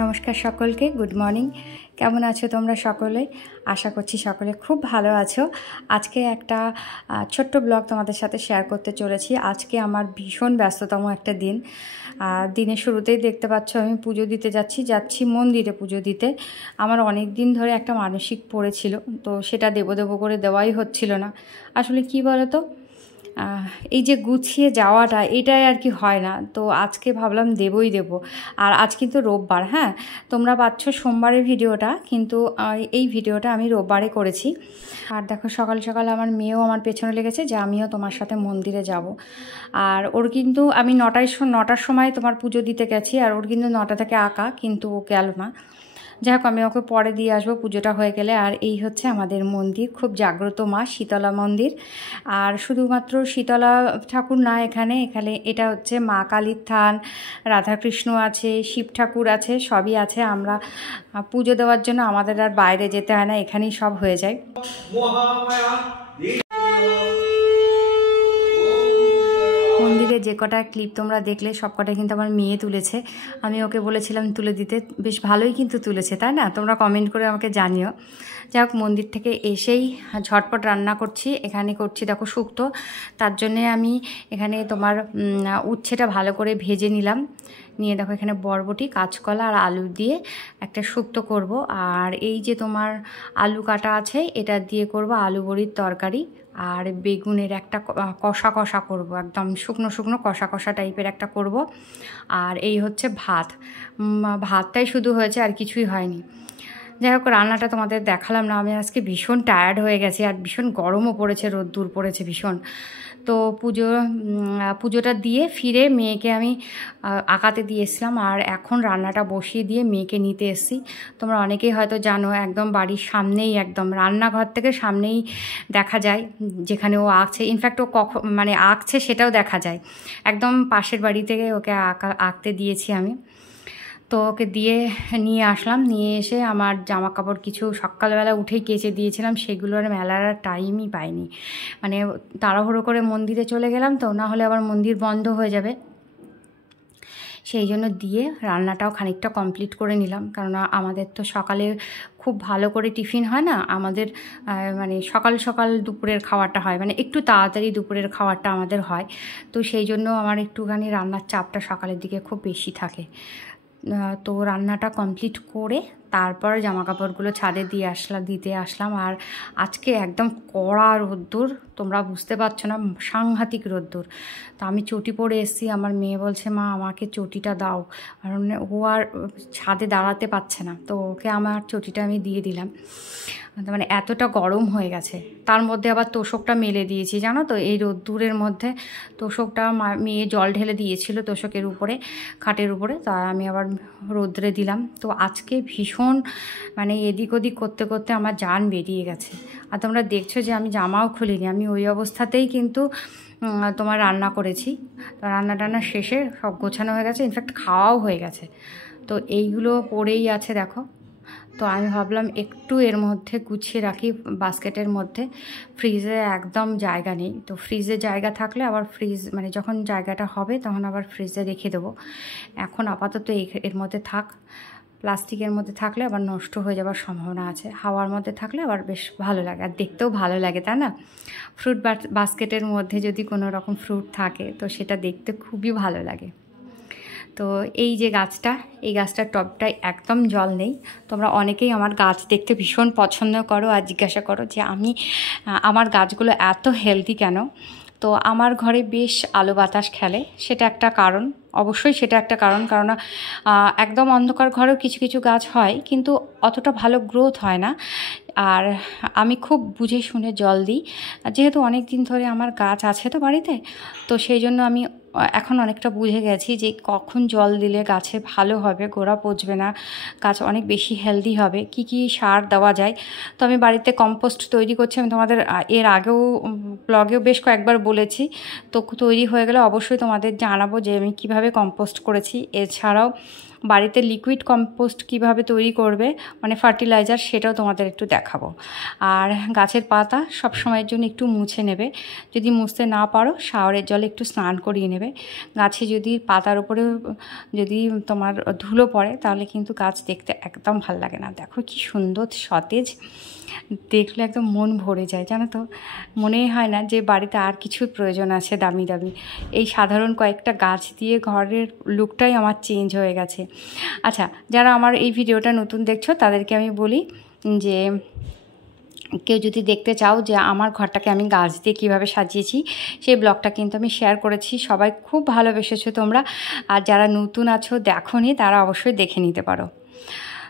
নমস্কার সকলকে, good morning. কেমন আছো তোমরা সকলে? আশা করছি সকলে খুব ভালো আছো। আজকে একটা ছোট্ট ব্লগ তোমাদের সাথে শেয়ার করতে চলেছি। আজকে আমার ভীষণ ব্যস্ততম একটা দিন। দিনের শুরুতেই দেখতে পাচ্ছ আমি পুজো দিতে যাচ্ছি মন্দিরে পুজো দিতে। আমার অনেক দিন ধরে একটা মানসিক পড়েছিল, তো সেটা দেবো করে দেওয়াই হচ্ছিল না। আসলে কি বলো তো, এই যে গুছিয়ে যাওয়াটা এটাই আর কি হয় না। তো আজকে ভাবলাম দেবই দেব। আর আজ কিন্তু রোববার, হ্যাঁ, তোমরা পাচ্ছ সোমবারের ভিডিওটা, কিন্তু এই ভিডিওটা আমি রোববারে করেছি। আর দেখো সকাল সকাল আমার মেয়েও আমার পেছনে লেগেছে যে আমিও তোমার সাথে মন্দিরে যাব। আর ওর কিন্তু আমি নটার সময় তোমার পুজো দিতে গেছি, আর ওর কিন্তু 9টা থেকে আঁকা, কিন্তু ও গেল না। যাই হোক, আমি ওকে পরে দিয়ে আসবো পুজোটা হয়ে গেলে। আর এই হচ্ছে আমাদের মন্দির, খুব জাগ্রত মা শীতলা মন্দির। আর শুধুমাত্র শীতলা ঠাকুর না, এখানে এটা হচ্ছে মা কালীর থান, রাধাকৃষ্ণ আছে, শিব ঠাকুর আছে, সবই আছে। আমরা পুজো দেওয়ার জন্য আমাদের আর বাইরে যেতে হয় না, এখানেই সব হয়ে যায়। মন্দিরে যে কটা ক্লিপ তোমরা দেখলে সব কটা কিন্তু আমার মেয়ে তুলেছে। আমি ওকে বলেছিলাম তুলে দিতে, বেশ ভালোই কিন্তু তুলেছে, তাই না? তোমরা কমেন্ট করে আমাকে জানিও। যাই হোক, মন্দির থেকে এসেই ঝটপট রান্না করছি। এখানে করছি দেখো শুক্তো। তার জন্যে আমি এখানে তোমার উচ্ছেটা ভালো করে ভেজে নিলাম। নিয়ে দেখো এখানে বরবটি, কাঁচকলা আর আলু দিয়ে একটা শুক্তো করব। আর এই যে তোমার আলু কাটা আছে, এটা দিয়ে করব আলু বড়ির তরকারি। আর বেগুনের একটা কষা কষা করব, একদম শুকনো শুকনো কষা কষা টাইপের একটা করব। আর এই হচ্ছে ভাতটাই শুধু হয়েছে, আর কিছুই হয়নি। যাই হোক, রান্নাটা তোমাদের দেখালাম না। আমি আজকে ভীষণ টায়ার্ড হয়ে গেছি, আর ভীষণ গরমও পড়েছে, রোদ্দুর পড়েছে ভীষণ। তো পুজোটা দিয়ে ফিরে মেয়েকে আমি আঁকাতে দিয়ে এসলাম, আর এখন রান্নাটা বসিয়ে দিয়ে মেয়েকে নিতে এসেছি। তোমরা অনেকেই হয়তো জানো, একদম বাড়ির সামনেই, একদম রান্নাঘর থেকে সামনেই দেখা যায় যেখানে ও আঁকছে। ইনফ্যাক্ট ও আঁকছে সেটাও দেখা যায়, একদম পাশের বাড়ি থেকে ওকে আঁকতে দিয়েছি আমি। তো ওকে নিয়ে আসলাম। নিয়ে এসে আমার জামা কাপড় কিছু সকালবেলা উঠেই কেচে দিয়েছিলাম, সেগুলোর মেলার টাইমই পাইনি। মানে তাড়াহুড়ো করে মন্দিরে চলে গেলাম, তো না হলে আবার মন্দির বন্ধ হয়ে যাবে। সেই জন্য দিয়ে রান্নাটাও খানিকটা কমপ্লিট করে নিলাম, কারণ আমাদের তো সকালে খুব ভালো করে টিফিন হয় না আমাদের। মানে সকাল সকাল দুপুরের খাওয়াটা হয়, মানে একটু তাড়াতাড়ি দুপুরের খাওয়াটা আমাদের হয়। তো সেই জন্য আমার একটুখানি রান্নার চাপটা সকালের দিকে খুব বেশি থাকে। তো রান্নাটা কমপ্লিট করে তারপর জামাকাপড়গুলো ছাদে দিতে আসলাম। আর আজকে একদম কড়া রোদ্দুর, তোমরা বুঝতে পারছো না, সাংঘাতিক রোদ্দুর। তো আমি চটি পরে এসেছি। আমার মেয়ে বলছে, মা আমাকে চটিটা দাও, কারণ ও আর ছাদে দাঁড়াতে পারছে না। তো ওকে আমার চটিটা আমি দিয়ে দিলাম। মানে এতটা গরম হয়ে গেছে। তার মধ্যে আবার তোষকটা মেলে দিয়েছি, জানো তো, এই রোদ্দুরের মধ্যে তোষকটা মেয়ে জল ঢেলে দিয়েছিল তোষকের উপরে, খাটের উপরে, তা আমি আবার রোদ্রে দিলাম। তো আজকে ভীষণ মানে এদিক ওদিক করতে করতে আমার জান বেরিয়ে গেছে। আর তোমরা দেখছো যে আমি জামাও খুলিনি, আমি ওই অবস্থাতেই কিন্তু তোমার রান্না করেছি। তো রান্না শেষে সব গোছানো হয়ে গেছে, ইনফ্যাক্ট খাওয়াও হয়ে গেছে। তো এইগুলো পড়েই আছে দেখো। তো আমি ভাবলাম একটু এর মধ্যে গুছিয়ে রাখি বাস্কেটের মধ্যে। ফ্রিজে একদম জায়গা নেই, তো ফ্রিজে জায়গা থাকলে আবার মানে যখন জায়গাটা হবে তখন আবার ফ্রিজে রেখে দেবো। এখন আপাতত এর মধ্যে থাক। প্লাস্টিকের মধ্যে থাকলে আবার নষ্ট হয়ে যাওয়ার সম্ভাবনা আছে, হাওয়ার মধ্যে থাকলে আবার বেশ ভালো লাগে, আর দেখতেও ভালো লাগে, তাই না? ফ্রুট বাস্কেটের মধ্যে যদি কোনো রকম ফ্রুট থাকে তো সেটা দেখতে খুবই ভালো লাগে। তো এই যে এই গাছটার টবটায় একদম জল নেই। তোমরা অনেকেই আমার গাছ দেখতে ভীষণ পছন্দ করো আর জিজ্ঞাসা করো যে আমার গাছগুলো এত হেলদি কেন। তো আমার ঘরে বেশ আলো বাতাস খেলে, সেটা একটা কারণ, অবশ্যই সেটা একটা কারণ। কারণ একদম অন্ধকার ঘরেও কিছু কিছু গাছ হয়, কিন্তু অতটা ভালো গ্রোথ হয় না। আর আমি খুব বুঝে শুনে জল দিই, যেহেতু অনেক দিন ধরে আমার গাছ আছে তো বাড়িতে। তো সেই জন্য আমি এখন অনেকটা বুঝে গেছি যে কখন জল দিলে গাছে ভালো হবে, গোড়া পচবে না, গাছ অনেক বেশি হেলদি হবে, কি কি সার দেওয়া যায়। তো আমি বাড়িতে কম্পোস্ট তৈরি করছি। আমি তোমাদের এর আগেও ব্লগেও বেশ কয়েকবার বলেছি। তো তৈরি হয়ে গেলে অবশ্যই তোমাদের জানাবো যে আমি কিভাবে কম্পোস্ট করেছি। এছাড়াও বাড়িতে লিকুইড কম্পোস্ট কিভাবে তৈরি করবে, মানে ফার্টিলাইজার, সেটাও তোমাদের একটু দেখাবো। আর গাছের পাতা সব সময়ের জন্য একটু মুছে নেবে, যদি মুছতে না পারো শাওয়ারের জলে একটু স্নান করিয়ে নেবে। গাছে যদি পাতার উপরে যদি তোমার ধুলো পড়ে তাহলে কিন্তু গাছ দেখতে একদম ভাল লাগে না। দেখো কি সুন্দর সতেজ, দেখলে একদম মন ভরে যায়, জানো তো। মনেই হয় না যে বাড়িতে আর কিছুর প্রয়োজন আছে দামি দামি। এই সাধারণ কয়েকটা গাছ দিয়ে ঘরের লুকটাই আমার চেঞ্জ হয়ে গেছে। আচ্ছা, যারা আমার এই ভিডিওটা নতুন দেখছো তাদেরকে আমি বলি যে কেউ যদি দেখতে চাও যে আমার ঘরটাকে আমি গাছ দিয়ে কীভাবে সাজিয়েছি, সেই ব্লগটা কিন্তু আমি শেয়ার করেছি। সবাই খুব ভালোবেসেছো তোমরা, আর যারা নতুন আছো দেখোনি তারা অবশ্যই দেখে নিতে পারো।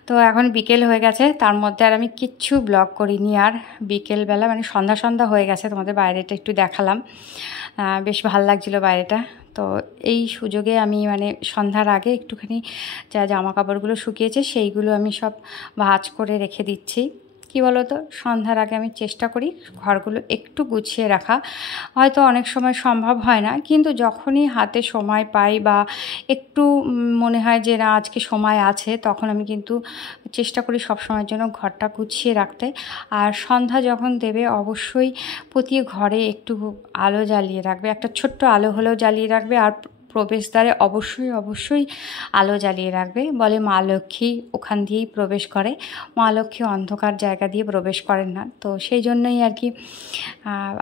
তো এখন বিকেল হয়ে গেছে, তার মধ্যে আর আমি কিচ্ছু ব্লগ করিনি। আর বিকেলবেলা মানে সন্ধ্যা সন্ধ্যা হয়ে গেছে, তোমাদের বাইরেটা একটু দেখালাম, বেশ ভালো লাগছিলো বাইরেটা। তো এই সুযোগে আমি মানে সন্ধ্যার আগে একটুখানি যা জামা কাপড়গুলো শুকিয়েছে সেইগুলো আমি সব ভাঁজ করে রেখে দিচ্ছি। কি বলো তো, সন্ধ্যার আগে আমি চেষ্টা করি ঘরগুলো একটু গুছিয়ে রাখা। হয়তো অনেক সময় সম্ভব হয় না, কিন্তু যখনই হাতে সময় পাই বা একটু মনে হয় যে না আজকে সময় আছে, তখন আমি কিন্তু চেষ্টা করি সব সময়ের জন্য ঘরটা গুছিয়ে রাখতে। আর সন্ধ্যা যখন দেবে অবশ্যই প্রতি ঘরে একটু আলো জ্বালিয়ে রাখবে, একটা ছোট্ট আলো হলেও জ্বালিয়ে রাখবে। আর প্রবেশদ্বারে অবশ্যই আলো জ্বালিয়ে রাখবে। বলে মা লক্ষ্মী ওখান দিয়েই প্রবেশ করে, মা লক্ষ্মী অন্ধকার জায়গা দিয়ে প্রবেশ করেন না। তো সেই জন্যই আর কি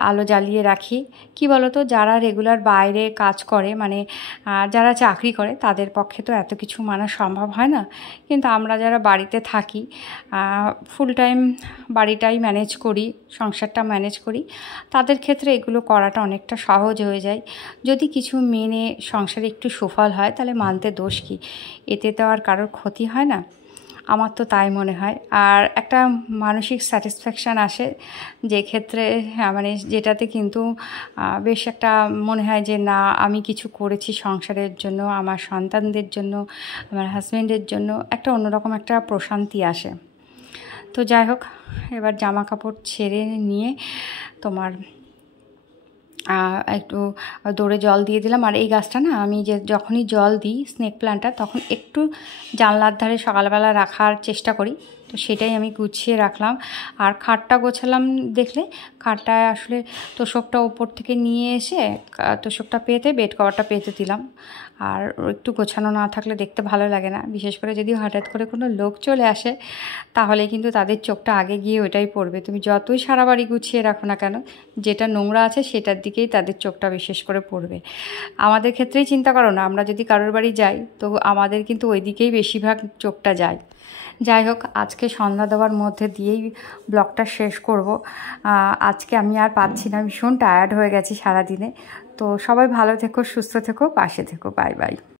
আলো জ্বালিয়ে রাখি। কি বলো তো, যারা রেগুলার বাইরে কাজ করে, মানে যারা চাকরি করে, তাদের পক্ষে তো এত কিছু মানা সম্ভব হয় না। কিন্তু আমরা যারা বাড়িতে থাকি, ফুল টাইম বাড়িটাই ম্যানেজ করি, সংসারটা ম্যানেজ করি, তাদের ক্ষেত্রে এগুলো করাটা অনেকটা সহজ হয়ে যায়। যদি কিছু মেনে সংসারে একটু সুফল হয় তাহলে মানতে দোষ কী, এতে তো আর কারোর ক্ষতি হয় না, আমার তো তাই মনে হয়। আর একটা মানসিক স্যাটিসফ্যাকশান আসে, যে ক্ষেত্রে মানে যেটাতে কিন্তু বেশ একটা মনে হয় যে না আমি কিছু করেছি সংসারের জন্য, আমার সন্তানদের জন্য, আমার হাজব্যান্ডের জন্য, একটা অন্যরকম একটা প্রশান্তি আসে। তো যাই হোক, এবার জামা কাপড় ছেড়ে নিয়ে তোমার একটু দৌড়ে জল দিয়ে দিলাম। আর এই গাছটা না আমি যখনই জল দিই স্নেক প্ল্যান্টটা, তখন একটু জানলার ধারে সকালবেলা রাখার চেষ্টা করি। তো সেটাই আমি গুছিয়ে রাখলাম। আর খাটটা গোছালাম, দেখলে খাটটায় আসলে তোষকটা ওপর থেকে নিয়ে এসে তোষকটা পেতে বেড কভারটা পেতে দিলাম। আর একটু গোছানো না থাকলে দেখতে ভালো লাগে না, বিশেষ করে যদি হঠাৎ করে কোনো লোক চলে আসে, তাহলে কিন্তু তাদের চোখটা আগে গিয়ে ওইটাই পড়বে। তুমি যতই সারা বাড়ি গুছিয়ে রাখো না কেন, যেটা নোংরা আছে সেটার দিকেই তাদের চোখটা বিশেষ করে পড়বে। আমাদের ক্ষেত্রেই চিন্তা করো না, আমরা যদি কারোর বাড়ি যাই তো আমাদের কিন্তু ওই দিকেই বেশিরভাগ চোখটা যায়। যাই হোক, আজকে সন্ধ্যা দেওয়ার মধ্যে দিয়েই ব্লগটা শেষ করব। আজকে আমি আর পাচ্ছি না, ভীষণ টায়ার্ড হয়ে গেছি সারাদিনে। তো সবাই ভালো থেকো, সুস্থ থেকো, পাশে থেকো। Bye bye.